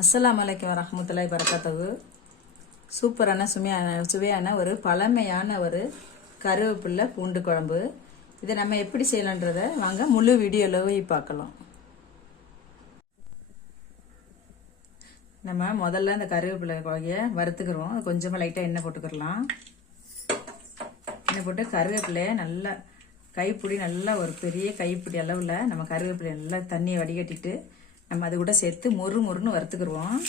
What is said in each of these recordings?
அஸ்ஸலாமு அலைக்கும் வரஹ்மத்துல்லாஹி வரகாத்துஹு. சூப்பரான சுவையான ஒரு பழமையான ஒரு கருவேப்பிலை பூண்டு குழம்பு. இதை நம்ம எப்படி செய்யலான்றத வாங்க முழு வீடியோவில் போய் பார்க்கலாம். நம்ம முதல்ல இந்த கருவேப்பிலை வகையை வறுத்துக்கிறோம். கொஞ்சமாக லைட்டாக எண்ணெய் போட்டுக்கிறலாம். எண்ணெய் போட்டு கருவேப்பிலையை நல்லா கைப்பிடி, நல்லா ஒரு பெரிய கைப்பிடி அளவில் நம்ம கருவேப்பிலை நல்லா தண்ணியை வடிகட்டிட்டு நம்ம அது கூட சேர்த்து மொறு மொறுன்னு வறுத்துக்கிடுவோம்.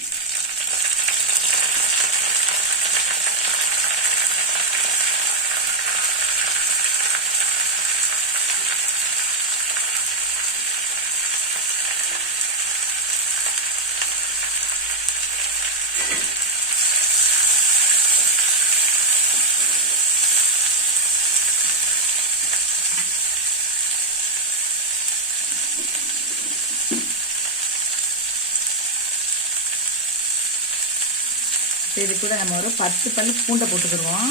இது கூட நம்ம ஒரு 10 பல் பூண்டை போட்டுக்கிடுவோம்.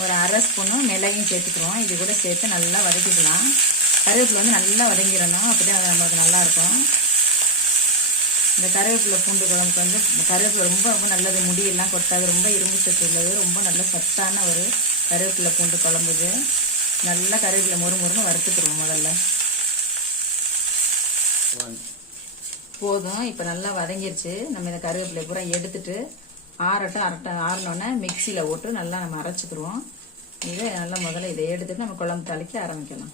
ஒரு அரை ஸ்பூனு மிளகையும் சேர்த்துக்கிறோம். இது கூட சேர்த்து நல்லா வதக்கிக்கலாம். கருவேப்பிலை வந்து நல்லா வதங்கிடணும், அப்படிதான் நமக்கு நல்லாயிருக்கும். இந்த கருவேப்பிலை பூண்டு குழம்புக்கு வந்து கருவேப்பிலை ரொம்ப ரொம்ப நல்லது, முடியெல்லாம் கொட்டாது, ரொம்ப இரும்பு சத்து உள்ளது, ரொம்ப நல்ல சத்தான ஒரு கருவேப்பிலை பூண்டு குழம்பு. இது நல்லா கருவேப்பிலை மொறுன்னு வறுத்துக்கிடுவோம். முதல்ல போதும், இப்போ நல்லா வதங்கிருச்சு. நம்ம இந்த கருவேப்பிலை பூரா எடுத்துட்டு ஆறினோடனே மிக்சியில் போட்டு நல்லா நம்ம அரைச்சிக்கிடுவோம். இதை நல்லா முதல்ல இதை எடுத்துட்டு நம்ம குழம்பு தாளிக்க ஆரம்பிக்கலாம்.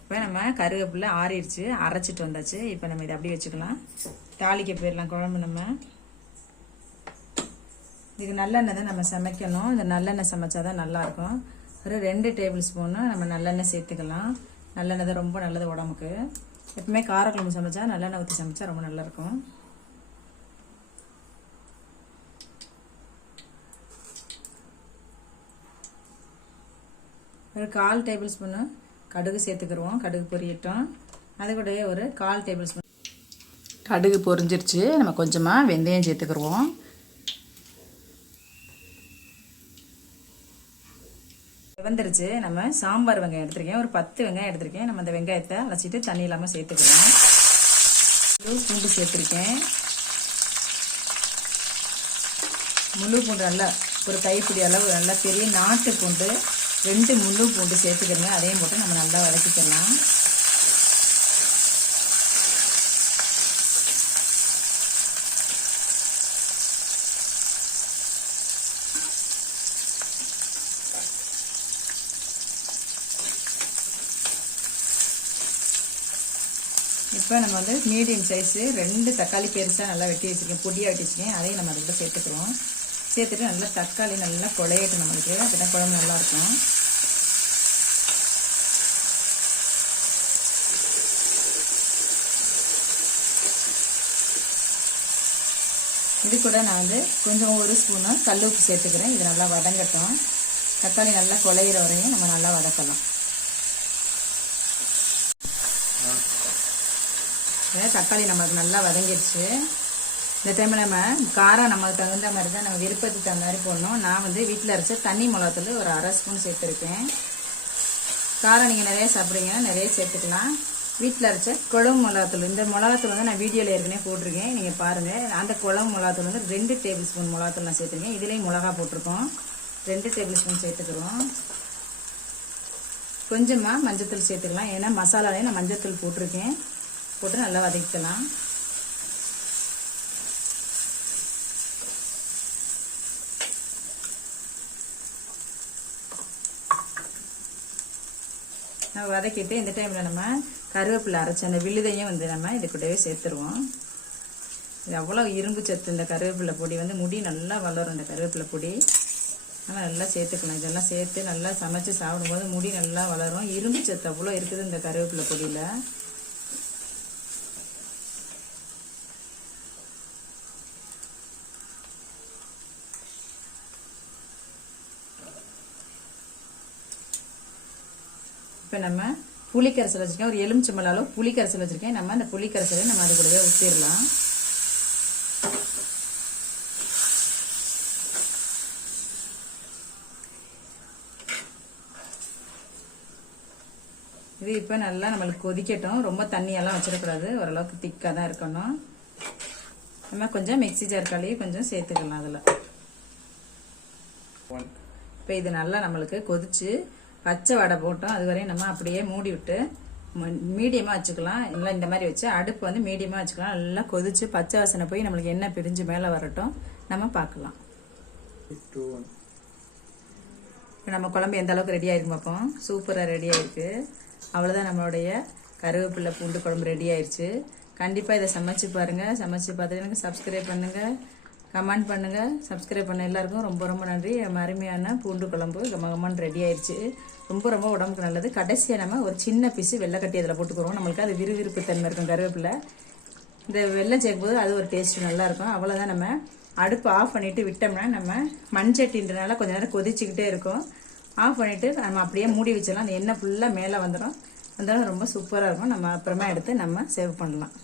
இப்போ நம்ம கருவேப்பிலை ஆறிடுச்சு, அரைச்சிட்டு வந்தாச்சு. இப்போ நம்ம இதை அப்படியே வச்சுக்கலாம். தாளிக்க போயிடலாம் குழம்பு. நம்ம இது நல்லெண்ணெய் தான் நம்ம சமைக்கணும். இந்த நல்லெண்ணெய் சமைச்சாதான் நல்லாயிருக்கும். ஒரு 2 டேபிள் ஸ்பூனு நம்ம நல்லெண்ணெய் சேர்த்துக்கலாம். நல்லெண்ணெய் தான் ரொம்ப நல்லது உடம்புக்கு. எப்பவுமே காரக்குழம்பு சமைச்சா நல்லெண்ணெய் ஊற்றி சமைச்சா ரொம்ப நல்லாயிருக்கும். ஒரு 1/4 டேபிள் ஸ்பூனு கடுகு சேர்த்துக்கிடுவோம். கடுகு பொரியட்டும். அது கூட ஒரு 1/4 டேபிள் ஸ்பூன் கடுகு பொரிஞ்சிருச்சு. நம்ம கொஞ்சமாக வெந்தயம் சேர்த்துக்கிடுவோம். வந்துருச்சு. நம்ம சாம்பார் வெங்காயம் எடுத்துருக்கேன், ஒரு 10 வெங்காயம் எடுத்திருக்கேன். நம்ம அந்த வெங்காயத்தை அரைச்சிட்டு தண்ணி இல்லாமல் சேர்த்துக்கிறோம். பூண்டு சேர்த்துருக்கேன். முழு பூண்டு நல்லா ஒரு கைப்பிடி அளவு நல்லா பெரிய நாட்டு பூண்டு 2 முழு பூண்டு சேர்த்துக்கிறோங்க. அதையும் போட்டு நம்ம நல்லா வதக்கிக்கலாம். இப்போ நம்ம வந்து மீடியம் சைஸு 2 தக்காளி பெருசாக நல்லா வெட்டி வச்சுருக்கேன், பொடியாக வெட்டி வச்சுருக்கேன். அதையும் நம்ம அதை கூட சேர்த்துக்கிறோம். சேர்த்துட்டு நல்லா தக்காளி நல்லா குழையட்டும் நம்மளுக்கு, அப்பதான் குழம்பு நல்லாயிருக்கும். இது கூட நான் வந்து கொஞ்சம் 1 ஸ்பூனு கல் உப்பு சேர்த்துக்கிறேன். இது நல்லா வதங்கட்டும். தக்காளி நல்லா குழையிற வரையும் நம்ம நல்லா வதக்கலாம். தக்காளி நமக்கு நல்லா வதங்கிடுச்சு. இந்த டைமில் நம்ம காரம் நமக்கு தகுந்த மாதிரி தான், நம்ம விருப்பத்துக்கு தகுந்த மாதிரி போடணும். நான் வந்து வீட்டில் அரைச்ச தண்ணி மிளகாத்தூள் ஒரு அரை ஸ்பூன் சேர்த்துருக்கேன். காரம் நீங்கள் நிறைய சாப்பிட்றீங்கன்னா நிறைய சேர்த்துக்கலாம். வீட்டில் அரைச்ச குழம்பு மிளகாத்தூள், இந்த மிளகாத்தூள் வந்து நான் வீடியோவில் ஏற்கனவே போட்டிருக்கேன், நீங்கள் பாருங்கள். அந்த குழம்பு மிளகாத்தூள் வந்து 2 டேபிள் ஸ்பூன் மிளகாத்தூள் நான் சேர்த்துருக்கேன். இதுலேயும் மிளகா போட்டிருக்கோம். 2 டேபிள் ஸ்பூன் சேர்த்துக்கிறோம். கொஞ்சமாக மஞ்சத்தூள் சேர்த்துக்கலாம், ஏன்னா மசாலாலேயே நான் மஞ்சத்தூள் போட்டிருக்கேன். போட்டு நல்லா வதக்கலாம். நம்ம வதக்கிட்டு இந்த டைமில் நம்ம கருவேப்பிலை அரைச்சி அந்த விழுதையும் வந்து நம்ம இது கூடவே சேர்த்துருவோம். இது அவ்வளோ இரும்பு சத்து. இந்த கருவேப்பிலை பொடி வந்து முடி நல்லா வளரும். இந்த கருவேப்பிலை பொடி நம்ம நல்லா சேர்த்துக்கலாம். இதெல்லாம் சேர்த்து நல்லா சமைச்சு சாப்பிடும்போது முடி நல்லா வளரும். இரும்பு சத்து அவ்வளோ இருக்குது இந்த கருவேப்பிலை பொடியில். இப்போ நம்ம புளிக்கரைசல் வச்சுருக்கேன், ஒரு எலுமிச்சம்பழ அளவு புளிக்கரைசல் வச்சுருக்கேன். நம்ம அந்த புளிக்கரைசலை நம்ம அது கூடவே ஊற்றிடலாம். இது இப்போ நல்லா நம்மளுக்கு கொதிக்கட்டும். ரொம்ப தண்ணியெல்லாம் வச்சிடக்கூடாது, ஓரளவுக்கு திக்காக தான் இருக்கணும். நம்ம கொஞ்சம் மிக்ஸி ஜார் கழுவி கொஞ்சம் சேர்த்துக்கலாம் அதில். இப்போ இது நல்லா நம்மளுக்கு கொதிச்சு பச்சை வடை போட்டோம். அது வரையும் நம்ம அப்படியே மூடி விட்டு மீடியமாக வச்சுக்கலாம். இல்லை இந்த மாதிரி வச்சு அடுப்பு வந்து மீடியமாக வச்சுக்கலாம். நல்லா கொதிச்சு பச்சை வாசனை போய் நம்மளுக்கு எண்ணெய் பிரிஞ்சு மேலே வரட்டும், நம்ம பார்க்கலாம். இப்போ நம்ம குழம்பு எந்த அளவுக்கு ரெடி ஆயிருக்கு பார்ப்போம். சூப்பராக ரெடி ஆயிருக்கு. அவ்வளோதான், நம்மளுடைய கருவேப்பிலை பூண்டு குழம்பு ரெடி ஆயிடுச்சு. கண்டிப்பாக இதை சமைச்சு பாருங்கள். சமைச்சு பார்த்துட்டு எனக்கு சப்ஸ்கிரைப் பண்ணுங்கள், கமெண்ட் பண்ணுங்கள். சப்ஸ்கிரைப் பண்ண எல்லாருக்கும் ரொம்ப ரொம்ப நன்றி. அருமையான பூண்டு குழம்பு கமகமான்னு ரெடி ஆயிடுச்சு. ரொம்ப ரொம்ப உடம்புக்கு நல்லது. கடைசியாக நம்ம ஒரு சின்ன பீஸு வெள்ளைக்கட்டி அதில் போட்டுக்குவோம். நம்மளுக்கு அது விறுவிறுப்பு தன்மை இருக்கும் கருவேப்பிலை. இந்த வெள்ளம் சேர்க்கும்போது அது ஒரு டேஸ்ட் நல்லாயிருக்கும். அவ்வளோதான், நம்ம அடுப்பு ஆஃப் பண்ணிவிட்டு விட்டோம்னா நம்ம மண்சட்டின்றனால கொஞ்சம் நேரம் கொதிச்சுக்கிட்டே இருக்கும். ஆஃப் பண்ணிவிட்டு நம்ம அப்படியே மூடி வச்சிடலாம். அந்த எண்ணெய் ஃபுல்லாக மேலே வந்துடும். ரொம்ப சூப்பராக இருக்கும். நம்ம அப்புறமா எடுத்து நம்ம சேவ் பண்ணலாம்.